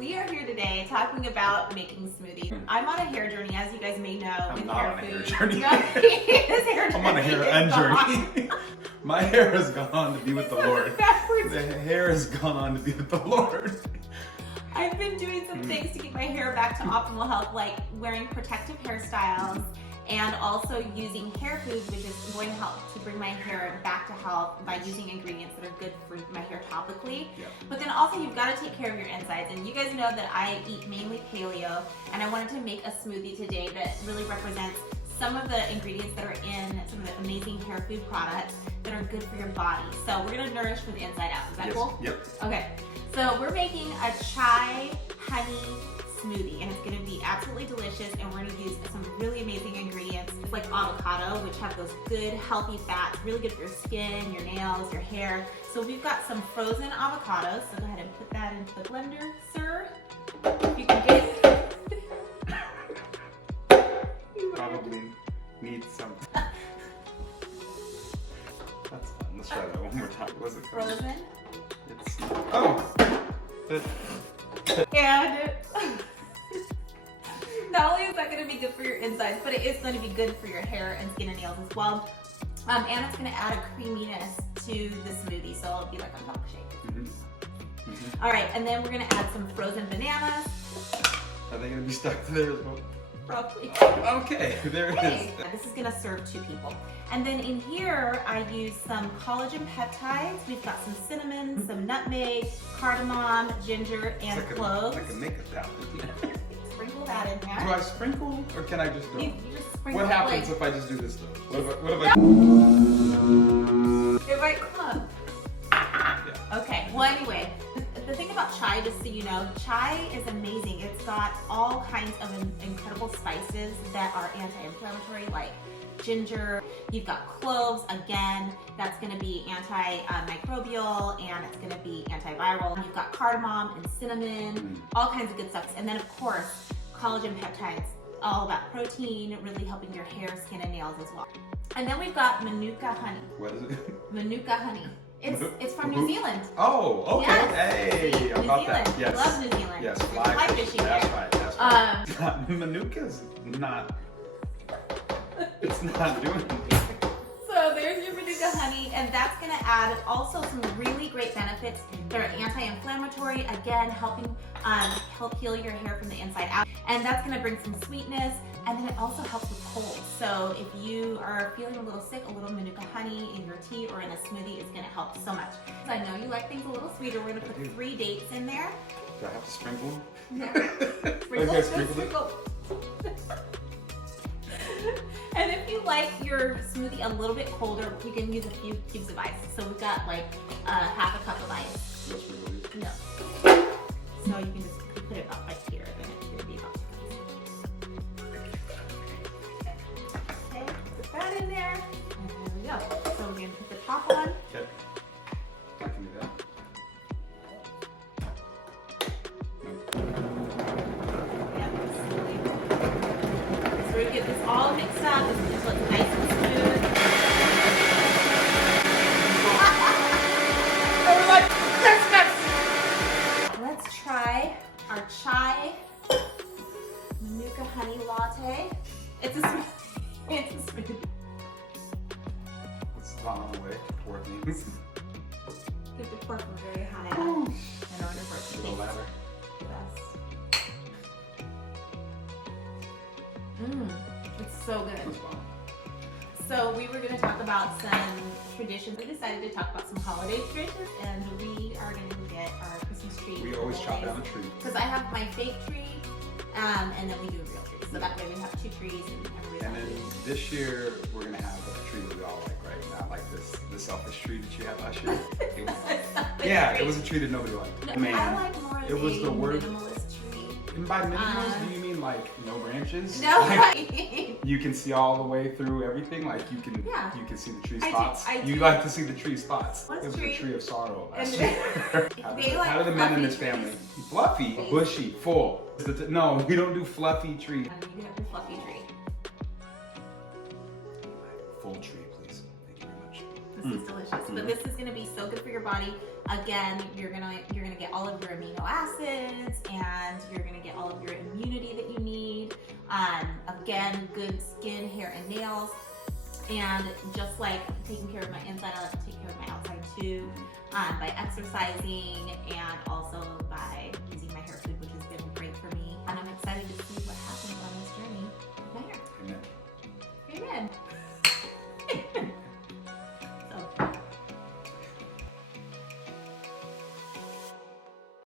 We are here today talking about making smoothies. I'm on a hair journey, as you guys may know. I'm not on a hair journey. No, his hair I'm on a hair journey. My hair has gone to be with the Lord. The hair has gone on to be with the Lord. I've been doing some things to keep my hair back to optimal health, like wearing protective hairstyles and also using hair foods, which is going to help to bring my hair back to health by using ingredients that are good for my hair topically. Yep. But then also you've got to take care of your insides. And you guys know that I eat mainly paleo, and I wanted to make a smoothie today that really represents some of the ingredients that are in some of the amazing hair food products that are good for your body. So we're gonna nourish from the inside out. Is that cool? Yep. Okay, so we're making a chai honey smoothie, and it's gonna be absolutely delicious, and we're gonna use some really amazing ingredients like avocado, which have those good healthy fats, really good for your skin, your nails, your hair. So we've got some frozen avocados, so go ahead and put that into the blender, sir. If you can get Probably need some. That's fun. Let's try that one more time. What was it called? frozen. It's And not only is that going to be good for your insides, but it is going to be good for your hair and skin and nails as well. And it's going to add a creaminess to the smoothie, so it'll be like a milkshake. All right, and then we're going to add some frozen bananas. Are they going to be stuck to there as well? Probably. Okay, there it is. This is gonna serve 2 people. And then in here, I use some collagen peptides. We've got some cinnamon, some nutmeg, cardamom, ginger, and cloves. Like a makeup palette. Sprinkle that in Do there. I sprinkle or can I just do You it? just sprinkle What happens like, if I just do this though? What if I... it might clump. Yeah. Okay, well anyway, the thing about chai, just so you know, chai is amazing. It's got all kinds of incredible spices that are anti-inflammatory, like ginger. You've got cloves, again, that's gonna be antimicrobial and it's gonna be antiviral. You've got cardamom and cinnamon, all kinds of good stuff. And then of course, collagen peptides, all about protein, really helping your hair, skin, and nails as well. And then we've got Manuka honey. What is it? Manuka honey. It's from New Zealand. Oh, okay. Yes. Hey, See, how New about Zealand. that? Yes. Love New Zealand. Yes, There's fly fishing. fishing That's there. right. That's right. Manuka's not. It's not doing anything. So there's your Manuka honey, and that's going to add also some really great benefits that are anti-inflammatory, again helping help heal your hair from the inside out. And that's going to bring some sweetness, and then it also helps with colds. So if you are feeling a little sick, a little Manuka honey in your tea or in a smoothie is going to help so much. So I know you like things a little sweeter. We're going to put 3 dates in there. Do I have to sprinkle them? Yeah. Okay, sprinkle it. And if you like your smoothie a little bit colder, you can use a few cubes of ice. So we've got like half a cup of ice. No sprinkle. No. So you can just put it up right here, then it's gonna be about. Okay, put that in there, and there we go. So we're gonna put the top on. Okay. I can do that. Yep, slowly. So we're gonna get this all mixed up until it's nice and smooth. Let's try our chai Manuka honey latte. It's a smoothie. It's a smoothie. It's on the way. Poor things. Keep the pork very high up in order for it to The taste ladder. the best. It's so good. That's fine. So we were going to talk about some traditions. We decided to talk about some holiday traditions, and we are going to get our Christmas tree. We always chop down a tree. Because I have my fake tree, and then we do a real tree. So that way we have 2 trees and everybody's And then happy. this year we're gonna have a tree that we all like, right? Not like the selfish tree that you had last year. It was, yeah, it was a tree that nobody liked. No, Man, I like more of it was a the word. minimalist tree. And by minimalist, do you mean like no branches? No, Like, you can see all the way through everything. Like you can see the tree I do- spots. I You do. like to see the tree spots. What's It was tree? the tree of sorrow last And year. they like How do the men in fluffy this family? trees. Fluffy, bushy, full. No, we don't do fluffy tree. You can have the fluffy tree. Full tree, please. Thank you very much. This is delicious. But this is gonna be so good for your body. Again, you're gonna get all of your amino acids and again, good skin, hair, and nails. And just like taking care of my inside, I like to take care of my outside too, by exercising and also